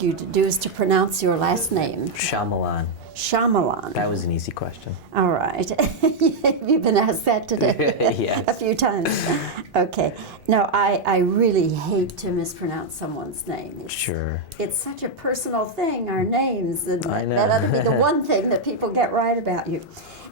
You do is to pronounce your last name. Shyamalan. Shyamalan. That was an easy question. All right. You've been asked that today Yes. a few times. Okay. No, I really hate to mispronounce someone's name. Sure. It's such a personal thing, our names, and I know. that ought to be the one thing that people get right about you.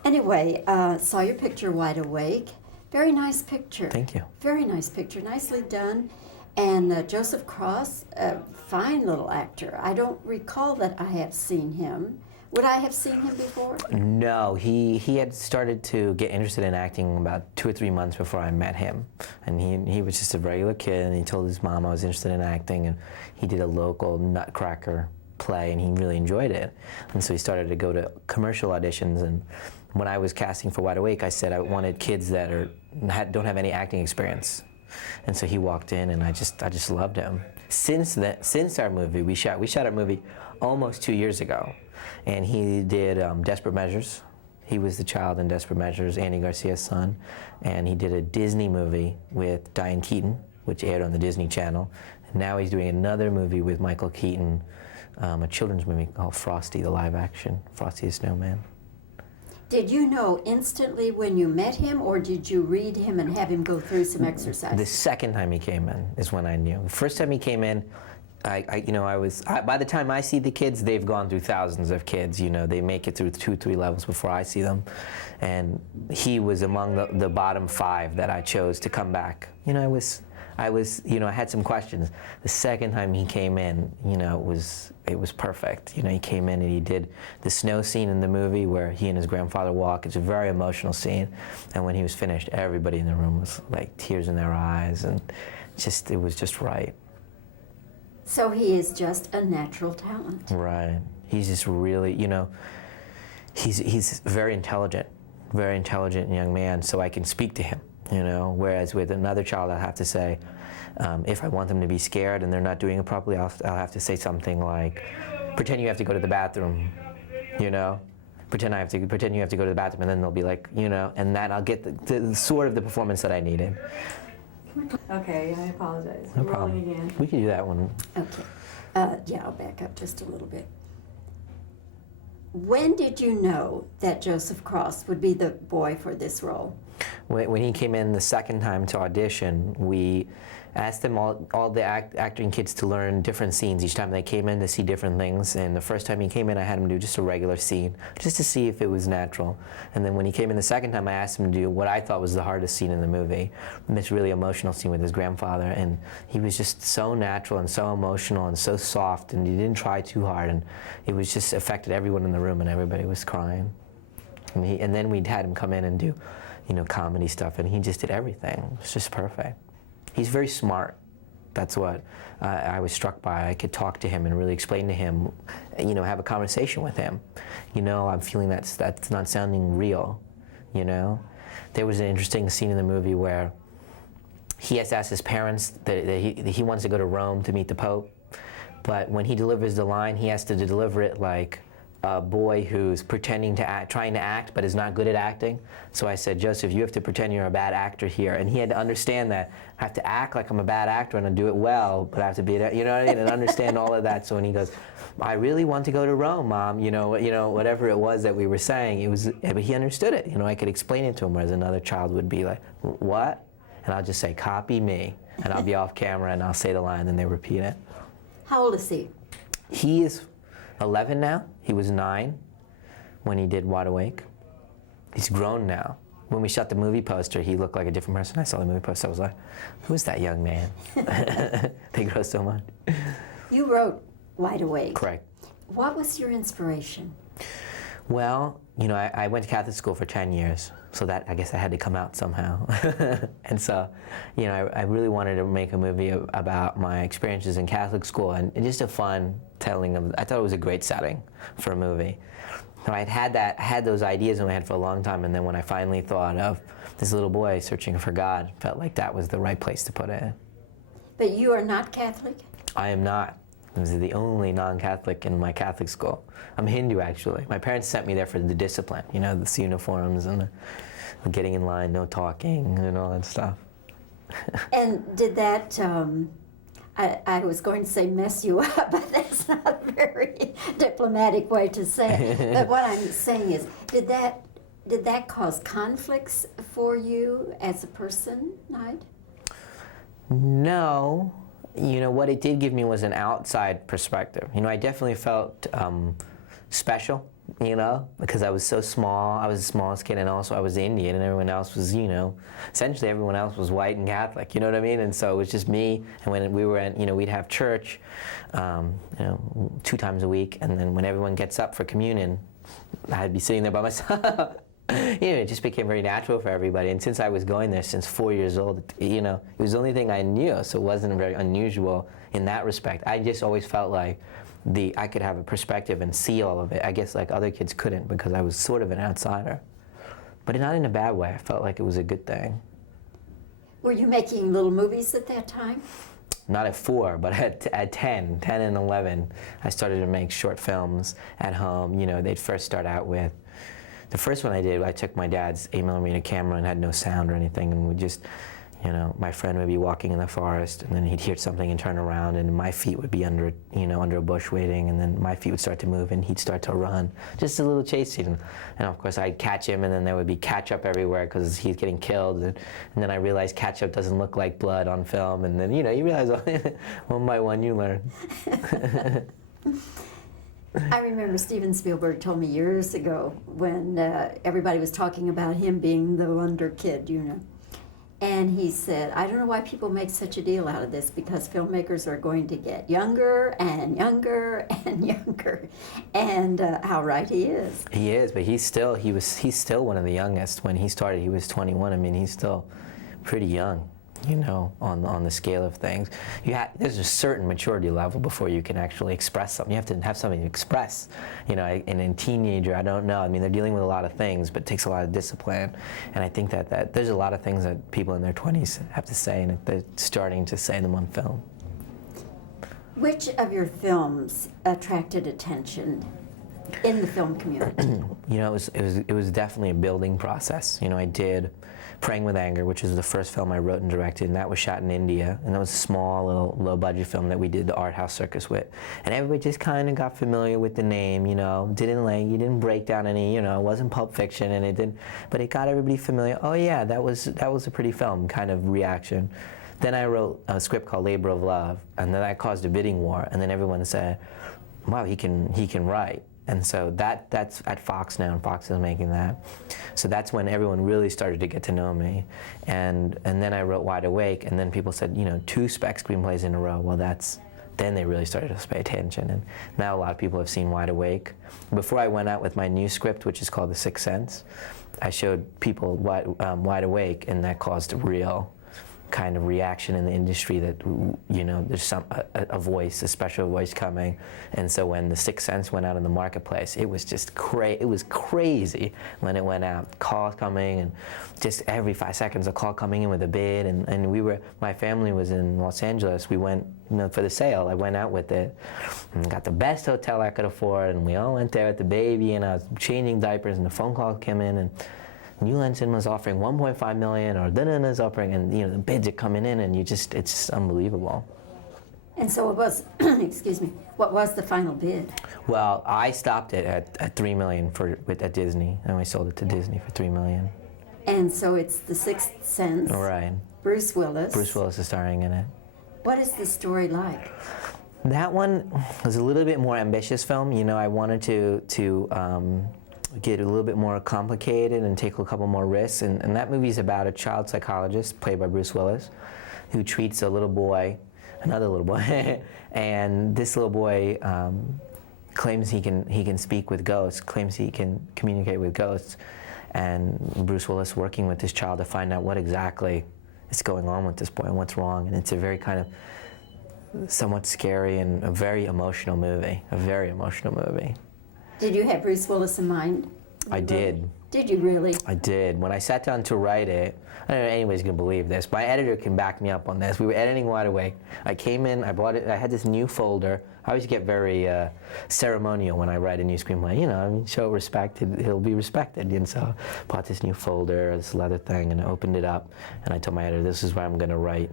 Anyway, saw your picture, Wide Awake. Very nice picture. Thank you. Very nice picture, nicely done. And Joseph Cross, a fine little actor. I don't recall that I have seen him. Would I have seen him before? No, he had started to get interested in acting about 2 or 3 months before I met him. And he was just a regular kid, and he told his mom I was interested in acting, and he did a local Nutcracker play, and he really enjoyed it. And so he started to go to commercial auditions, and when I was casting for Wide Awake, I said I wanted kids that don't have any acting experience. And so he walked in, and I just loved him. Since our movie, we shot our movie almost 2 years ago, and he did Desperate Measures. He was the child in Desperate Measures, Andy Garcia's son, and he did a Disney movie with Diane Keaton, which aired on the Disney Channel. And now he's doing another movie with Michael Keaton, a children's movie called Frosty, the live action, Frosty the Snowman. Did you know instantly when you met him, or did you read him and have him go through some exercises? The second time he came in is when I knew. The first time he came in, by the time I see the kids, they've gone through thousands of kids. You know, they make it through 2, 3 levels before I see them. And he was among the bottom 5 that I chose to come back. You know, I had some questions. The second time he came in, you know, it was perfect. You know, he came in and he did the snow scene in the movie where he and his grandfather walk. It's a very emotional scene. And when he was finished, everybody in the room was like tears in their eyes, and it was just right. So he is just a natural talent. Right. He's just really, you know, he's very intelligent young man, so I can speak to him. You know, whereas with another child, I have to say, if I want them to be scared and they're not doing it properly, I'll have to say something like, pretend you have to go to the bathroom, you know? Pretend you have to go to the bathroom, and then they'll be like, you know, and that I'll get the sort of the performance that I needed. Okay, I apologize. No We're problem. rolling again. We can do that one. Okay. Yeah, I'll back up just a little bit. When did you know that Joseph Cross would be the boy for this role? When he came in the second time to audition, we asked them all the acting kids to learn different scenes each time they came in to see different things. And the first time he came in, I had him do just a regular scene, just to see if it was natural. And then when he came in the second time, I asked him to do what I thought was the hardest scene in the movie, this really emotional scene with his grandfather. And he was just so natural and so emotional and so soft, and he didn't try too hard. And it was just affected everyone in the room, and everybody was crying. And then we'd had him come in and do, you know, comedy stuff, and he just did everything. It was just perfect. He's very smart. That's what I was struck by. I could talk to him and really explain to him, you know, have a conversation with him. You know, I'm feeling that's not sounding real, you know? There was an interesting scene in the movie where he has to ask his parents that he wants to go to Rome to meet the Pope, but when he delivers the line, he has to deliver it like a boy who's pretending to act, trying to act, but is not good at acting. So I said, Joseph, you have to pretend you're a bad actor here. And he had to understand that I have to act like I'm a bad actor and I do it well, but I have to be, you know what I mean, and understand all of that. So when he goes, I really want to go to Rome, Mom, you know, whatever it was that we were saying, but he understood it. You know, I could explain it to him, whereas another child would be like, what? And I'll just say, copy me, and I'll be off camera and I'll say the line and they repeat it. How old is he? He is 11 now. He was 9 when he did Wide Awake. He's grown now. When we shot the movie poster, he looked like a different person. I saw the movie poster, I was like, who's that young man? They grow so much. You wrote Wide Awake. Correct. What was your inspiration? Well, you know, I went to Catholic school for 10 years, so that, I guess I had to come out somehow. And so, you know, I really wanted to make a movie about my experiences in Catholic school, and just a fun telling of, I thought it was a great setting for a movie. So I had those ideas in my head for a long time, and then when I finally thought of this little boy searching for God, felt like that was the right place to put it. But you are not Catholic? I am not. I was the only non-Catholic in my Catholic school. I'm Hindu, actually. My parents sent me there for the discipline, you know, the uniforms and the getting in line, no talking, and all that stuff. And did that I was going to say mess you up, but that's not a very diplomatic way to say it. But what I'm saying is, did that cause conflicts for you as a person, Knight? No. You know, what it did give me was an outside perspective. You know, I definitely felt special, you know, because I was so small. I was the smallest kid, and also I was Indian, and everyone else was, you know, essentially everyone else was white and Catholic, you know what I mean? And so it was just me, and when we were in, you know, we'd have church, you know, 2 times a week, and then when everyone gets up for communion, I'd be sitting there by myself. You know, it just became very natural for everybody, and since I was going there since 4 years old, you know, it was the only thing I knew, so it wasn't very unusual in that respect. I just always felt like I could have a perspective and see all of it. I guess like other kids couldn't, because I was sort of an outsider, but not in a bad way. I felt like it was a good thing. Were you making little movies at that time? Not at 4, but at 10 and 11, I started to make short films at home. You know, they'd first start out with, the first one I did, I took my dad's 8mm camera and had no sound or anything, and we just, you know, my friend would be walking in the forest, and then he'd hear something and turn around, and my feet would be under, you know, under a bush waiting, and then my feet would start to move, and he'd start to run. Just a little chase scene. And of course, I'd catch him, and then there would be ketchup everywhere because he's getting killed. And then I realized ketchup doesn't look like blood on film, and then, you know, you realize one by one you learn. I remember Steven Spielberg told me years ago when everybody was talking about him being the wonder kid, you know. And he said, I don't know why people make such a deal out of this, because filmmakers are going to get younger and younger and younger. And how right he is. He is, but he's still one of the youngest. When he started, he was 21. I mean, he's still pretty young, you know, on the scale of things. There's a certain maturity level before you can actually express something. You have to have something to express. You know, and in teenager, I don't know. I mean, they're dealing with a lot of things, but it takes a lot of discipline. And I think that there's a lot of things that people in their 20s have to say, and they're starting to say them on film. Which of your films attracted attention in the film community? You know, it was definitely a building process. You know, I did Praying with Anger, which is the first film I wrote and directed, and that was shot in India, and that was a small, little, low-budget film that we did the art house circus with, and everybody just kind of got familiar with the name. You know, you didn't break down any, you know, it wasn't Pulp Fiction, and it didn't, but it got everybody familiar. Oh yeah, that was a pretty film kind of reaction. Then I wrote a script called Labor of Love, and then that caused a bidding war, and then everyone said, wow, he can write. And so that's at Fox now, and Fox is making that. So that's when everyone really started to get to know me. And then I wrote Wide Awake, and then people said, you know, 2 spec screenplays in a row. Well, then they really started to pay attention. And now a lot of people have seen Wide Awake. Before I went out with my new script, which is called The Sixth Sense, I showed people Wide Awake, and that caused a real kind of reaction in the industry that, you know, there's a voice, a special voice coming. And so when The Sixth Sense went out in the marketplace, it was just it was crazy when it went out. Calls coming, and just every 5 seconds a call coming in with a bid. And my family was in Los Angeles. We went, you know, for the sale. I went out with it and got the best hotel I could afford, and we all went there with the baby, and I was changing diapers, and the phone call came in, and New Line Cinema's offering $1.5 million, or is offering, and, you know, the bids are coming in, and it's just unbelievable. And so it was, excuse me, what was the final bid? Well, I stopped it at $3 million at Disney, and we sold it to Disney for $3 million. And so it's The Sixth Sense. All right. Bruce Willis. Bruce Willis is starring in it. What is the story like? That one was a little bit more ambitious film. You know, I wanted to get a little bit more complicated and take a couple more risks. And that movie is about a child psychologist played by Bruce Willis, who treats another little boy, and this little boy claims he can speak with ghosts, claims he can communicate with ghosts, and Bruce Willis working with this child to find out what exactly is going on with this boy and what's wrong. And it's a very kind of somewhat scary and a very emotional movie. Did you have Bruce Willis in mind? I did. Did you really? I did. When I sat down to write it, I don't know if anybody's gonna believe this. My editor can back me up on this. We were editing Wide Awake. I came in, I bought it, I had this new folder. I always get very ceremonial when I write a new screenplay. You know, I mean, show respect, it'll be respected. And so I bought this new folder, this leather thing, and I opened it up, and I told my editor, this is where I'm gonna write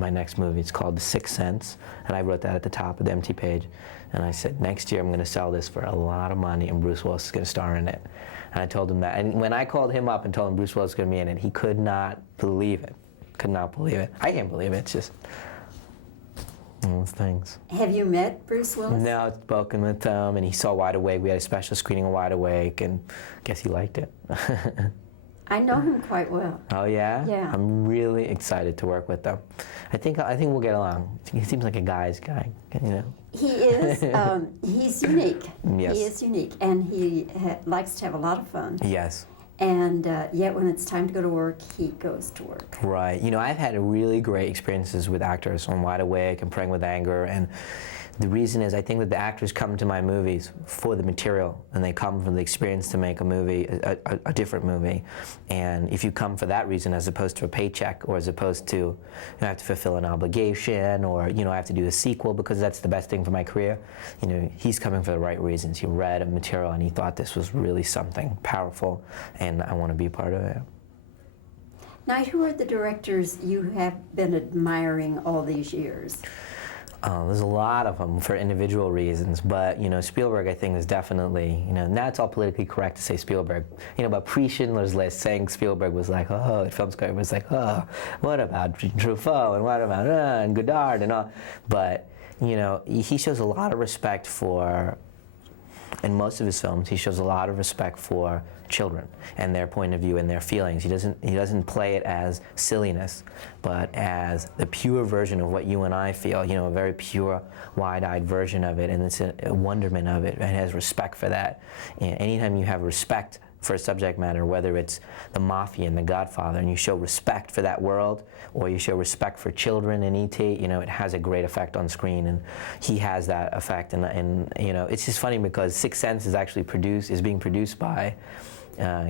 my next movie. It's called The Sixth Sense, and I wrote that at the top of the empty page. And I said, next year I'm going to sell this for a lot of money, and Bruce Willis is going to star in it. And I told him that. And when I called him up and told him Bruce Willis was going to be in it, he could not believe it. Could not believe it. I can't believe it. It's just one of those things. Have you met Bruce Willis? No, I've spoken with him, and he saw Wide Awake. We had a special screening of Wide Awake, and I guess he liked it. I know him quite well. Oh yeah? Yeah. I'm really excited to work with them. I think we'll get along. He seems like a guy's guy, you know. He is. He's unique. Yes. He is unique, and he likes to have a lot of fun. Yes. And yet, when it's time to go to work, he goes to work. Right. You know, I've had really great experiences with actors on Wide Awake and Praying with Anger, and the reason is I think that the actors come to my movies for the material, and they come from the experience to make a movie, a different movie. And if you come for that reason as opposed to a paycheck, or as opposed to, you know, I have to fulfill an obligation, or, you know, I have to do a sequel because that's the best thing for my career, you know, he's coming for the right reasons. He read a material and he thought this was really something powerful, and I want to be a part of it. Now, who are the directors you have been admiring all these years? There's a lot of them for individual reasons, but, you know, Spielberg, I think, is definitely, you know, now it's all politically correct to say Spielberg, you know, but pre-Schindler's List, saying Spielberg was like, oh, at film school, it was like, oh, what about Truffaut, and what about, and Godard, and all, but, you know, he shows a lot of respect for, in most of his films, he shows a lot of respect for children and their point of view and their feelings. He doesn't play it as silliness, but as the pure version of what you and I feel, you know, a very pure, wide-eyed version of it, and it's a wonderment of it, and has respect for that. And anytime you have respect for a subject matter, whether it's the Mafia and the Godfather, and you show respect for that world, or you show respect for children in E.T., you know, it has a great effect on screen, and he has that effect. And you know, it's just funny because Sixth Sense is being produced by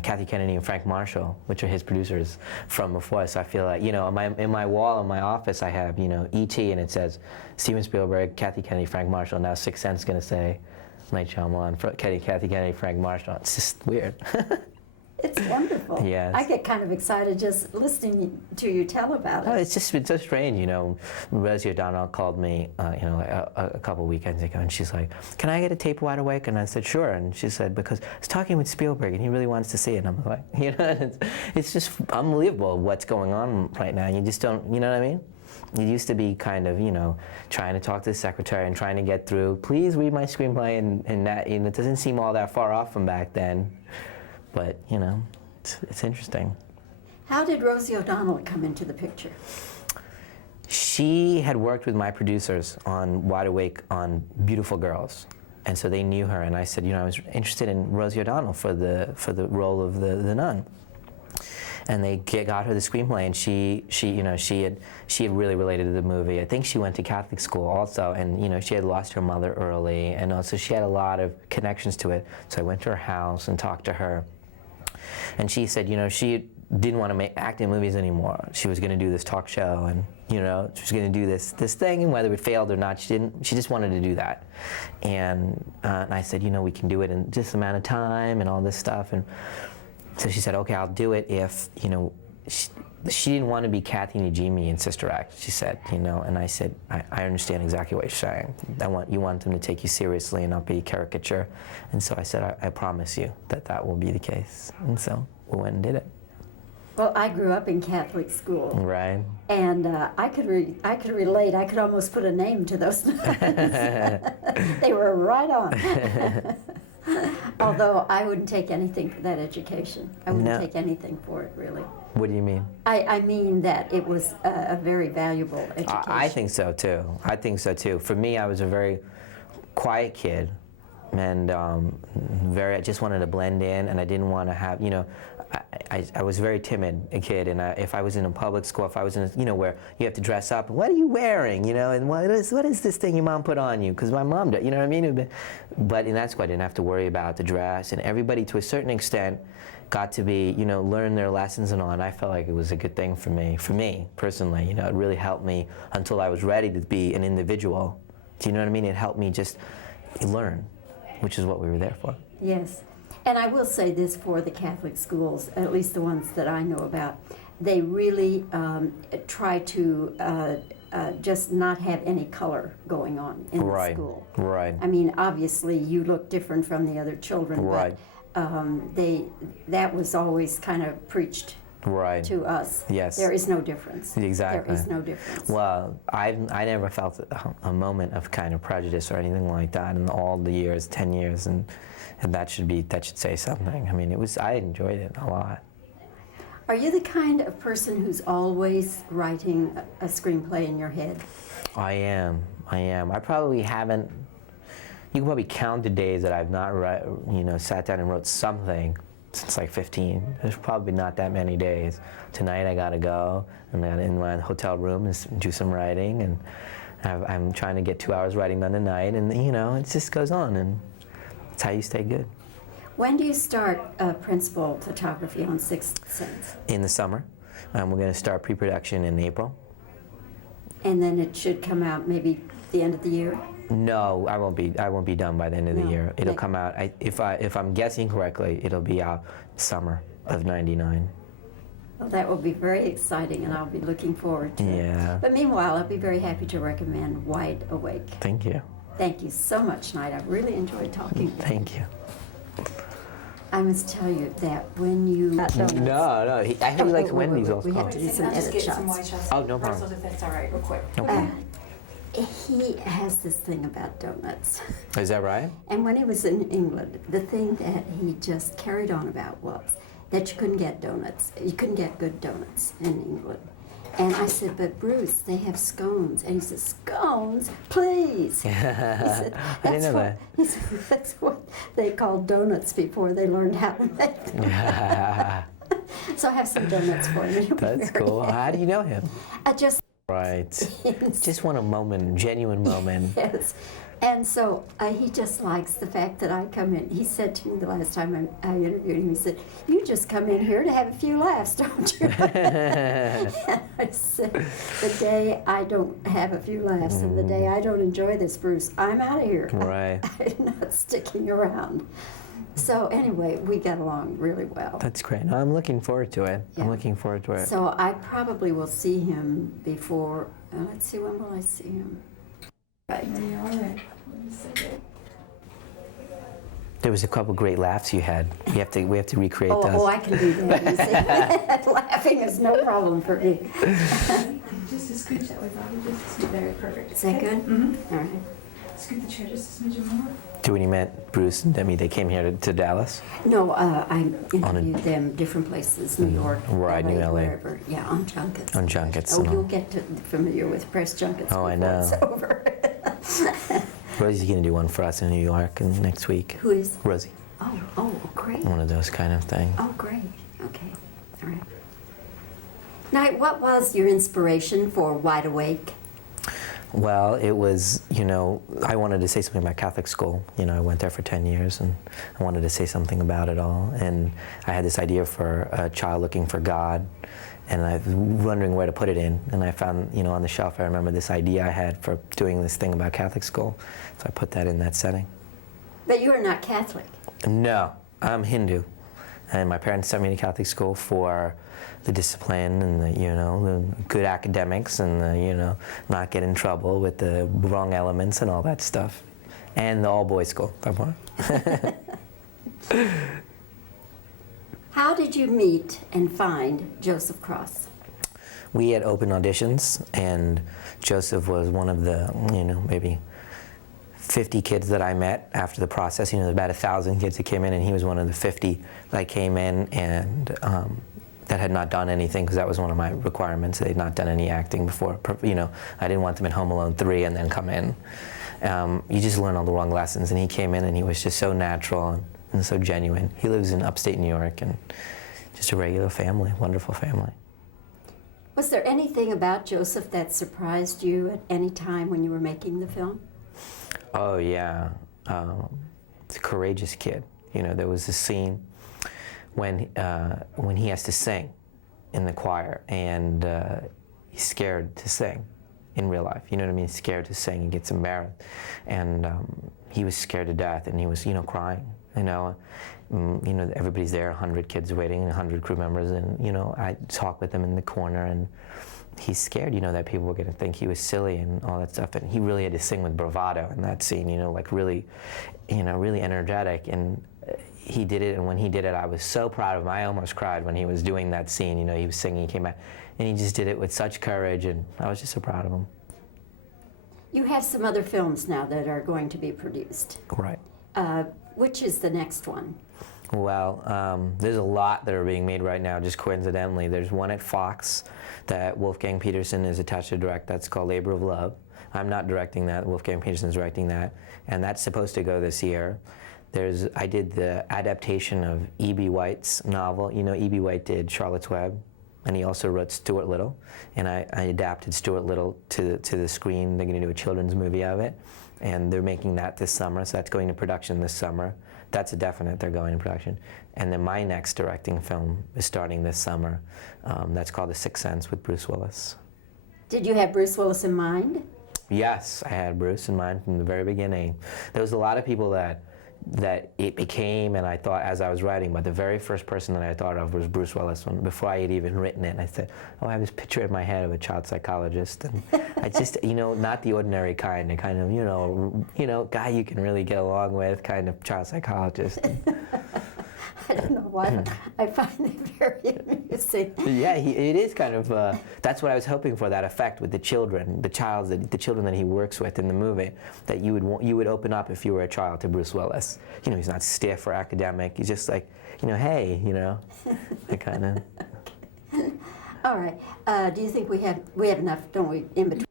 Kathy Kennedy and Frank Marshall, which are his producers from before. So I feel like, you know, in my wall in my office, I have, you know, E.T., and it says Steven Spielberg, Kathy Kennedy, Frank Marshall. Now Sixth Sense is going to say Night Shyamalan, Kathy Kennedy, Frank Marshall. It's just weird. It's wonderful. Yes. I get kind of excited just listening to you tell about it. Oh, it's just been so strange, you know. Rosie O'Donnell called me, you know, a couple weekends ago, and she's like, "Can I get a tape of Wide Awake?" And I said, "Sure." And she said, "Because I was talking with Spielberg, and he really wants to see it." And I'm like, you know, it's just unbelievable what's going on right now. You just don't, you know what I mean? It used to be kind of, you know, trying to talk to the secretary and trying to get through, please read my screenplay, and that, and it doesn't seem all that far off from back then. But, you know, it's interesting. How did Rosie O'Donnell come into the picture? She had worked with my producers on Wide Awake on Beautiful Girls, and so they knew her. And I said, you know, I was interested in Rosie O'Donnell for the role of the nun. And they got her the screenplay, and she you know, she had really related to the movie. I think she went to Catholic school also, and, you know, she had lost her mother early, and also she had a lot of connections to it. So I went to her house and talked to her, and she said, you know, she didn't want to act in movies anymore. She was going to do this talk show, and, you know, she was going to do this thing, and whether it failed or not, she just wanted to do that. And I said, you know, we can do it in just amount of time and all this stuff. And so she said, okay, I'll do it if, you know, she didn't want to be Kathy Najimy in Sister Act, she said, you know, and I said, I understand exactly what you're saying. You want them to take you seriously and not be a caricature. And so I said, I promise you that will be the case. And so we went and did it. Well, I grew up in Catholic school. Right. And I could relate. I could almost put a name to those nuns. They were right on. Although I wouldn't take anything for that education. I wouldn't take anything for it, really. What do you mean? I mean that it was a very valuable education. I think so, too. I think so, too. For me, I was a very quiet kid, and I just wanted to blend in, and I didn't want to have, you know, I was very timid, a kid, and if I was in a public school, if I was in a, you know, where you have to dress up, what are you wearing, you know, and what is this thing your mom put on you, because my mom did, you know what I mean? But in that school, I didn't have to worry about the dress, and everybody, to a certain extent, got to be, you know, learn their lessons and all, and I felt like it was a good thing for me personally, you know, it really helped me until I was ready to be an individual. Do you know what I mean? It helped me just learn, which is what we were there for. Yes. And I will say this for the Catholic schools, at least the ones that I know about, they really try to just not have any color going on in the Right. school. Right. I mean, obviously, you look different from the other children, Right. but that was always kind of preached Right. to us. Yes. There is no difference. Exactly. There is no difference. Well, I never felt a moment of kind of prejudice or anything like that in all the years, 10 years, and that should say something. I mean, I enjoyed it a lot. Are you the kind of person who's always writing a screenplay in your head? I am. I probably haven't. You can probably count the days that I've not sat down and wrote something since like 15. There's probably not that many days. Tonight I gotta go and I gotta in my hotel room and do some writing, and I'm trying to get 2 hours writing done tonight, and it just goes on, and it's how you stay good. When do you start principal photography on Sixth Sense? In the summer, we're gonna start pre-production in April. And then it should come out maybe the end of the year? No, I won't be done by the end of the No. year. It'll come out. If I'm guessing correctly, it'll be out summer of '99. Well, that will be very exciting, and I'll be looking forward to it. Yeah. But meanwhile, I'll be very happy to recommend Wide Awake. Thank you. Thank you so much, Knight. I really enjoyed talking with you. Thank you. I must tell you that when you got donuts. No. I heard he likes Wendy's wait, also. we have to do some I'll just edit get shots. some white shots. Oh, no problem. First, if that's all right, real quick. Okay. He has this thing about donuts. Is that right? And when he was in England, the thing that he just carried on about was that you couldn't get donuts. You couldn't get good donuts in England. And I said, but Bruce, they have scones. And he said, scones? Please. He said, I didn't know that. He said, that's what they called donuts before they learned how to make them. So I have some donuts for him. He'll be That's very cool. happy. How do you know him? I just, Right. Just want a moment, genuine moment. yes. And so he just likes the fact that I come in. He said to me the last time I interviewed him, he said, you just come in here to have a few laughs, don't you? And I said, the day I don't have a few laughs and the day I don't enjoy this, Bruce, I'm out of here. Right. I'm not sticking around. So anyway, we got along really well. That's great. No, I'm looking forward to it. Yeah. I'm looking forward to it. So I probably will see him before, let's see, when will I see him? Right. Yeah, all right. Just a second. There was a couple great laughs you had. We have to recreate those. Oh, I can do that. You see. Laughing is no problem for me. Just a scooch that way, Bobby. Just very perfect. Is that good? Mm-hmm. All right. Scoot the chair just a smidgen more. Do when you met Bruce and Demi, they came here to Dallas? No, I interviewed them different places, New York, Right, New LA. wherever. Yeah, on junkets. On junkets. Oh, and all. you'll get familiar with press junkets Oh, I before know. it's over. Rosie's going to do one for us in New York next week. Who is? Rosie. Oh, great. One of those kind of things. Oh, great. Okay. All right. Now, what was your inspiration for Wide Awake? Well, it was, I wanted to say something about Catholic school. I went there for 10 years and I wanted to say something about it all. And I had this idea for a child looking for God, and I was wondering where to put it in. And I found, on the shelf, I remember this idea I had for doing this thing about Catholic school. So I put that in that setting. But you are not Catholic. No, I'm Hindu. And my parents sent me to Catholic school for the discipline and the good academics and the, not get in trouble with the wrong elements and all that stuff. And the all-boys school. How did you meet and find Joseph Cross? We had open auditions, and Joseph was one of the, maybe 50 kids that I met after the process. There's about 1,000 kids that came in, and he was one of the 50 that came in and that had not done anything, because that was one of my requirements. They'd not done any acting before. I didn't want them in Home Alone 3 and then come in. You just learn all the wrong lessons, and he came in and he was just so natural and so genuine. He lives in upstate New York, and just a regular family, wonderful family. Was there anything about Joseph that surprised you at any time when you were making the film? Oh yeah, it's a courageous kid. There was a scene when he has to sing in the choir, and he's scared to sing in real life. You know what I mean? He's scared to sing. He gets embarrassed, and he was scared to death, and he was crying. Everybody's there, 100 kids waiting, 100 crew members, and I talk with him in the corner, and he's scared, that people were going to think he was silly and all that stuff. And he really had to sing with bravado in that scene, like really, really energetic. And he did it, and when he did it, I was so proud of him. I almost cried when he was doing that scene. He was singing, he came out, and he just did it with such courage, and I was just so proud of him. You have some other films now that are going to be produced. Right. Which is the next one? Well, there's a lot that are being made right now, just coincidentally. There's one at Fox that Wolfgang Peterson is attached to direct. That's called Labor of Love. I'm not directing that. Wolfgang Peterson's directing that, and that's supposed to go this year. I did the adaptation of E.B. White's novel. E.B. White did Charlotte's Web, and he also wrote Stuart Little, and I adapted Stuart Little to the screen. They're going to do a children's movie of it, and they're making that this summer, so that's going to production this summer. That's a definite, they're going to production. And then my next directing film is starting this summer. That's called The Sixth Sense with Bruce Willis. Did you have Bruce Willis in mind? Yes, I had Bruce in mind from the very beginning. There was a lot of people that it became, and I thought as I was writing, but the very first person that I thought of was Bruce Willis. Before I had even written it, I said, oh, I have this picture in my head of a child psychologist, and I just, not the ordinary kind, the kind of, guy you can really get along with, kind of child psychologist. I don't know why, I find it very amusing. Yeah, it is kind of, that's what I was hoping for, that effect with the children, the children that he works with in the movie, that you would open up if you were a child to Bruce Willis. He's not stiff or academic, he's just like, hey, that kind of. All right, do you think we have enough, don't we, in between?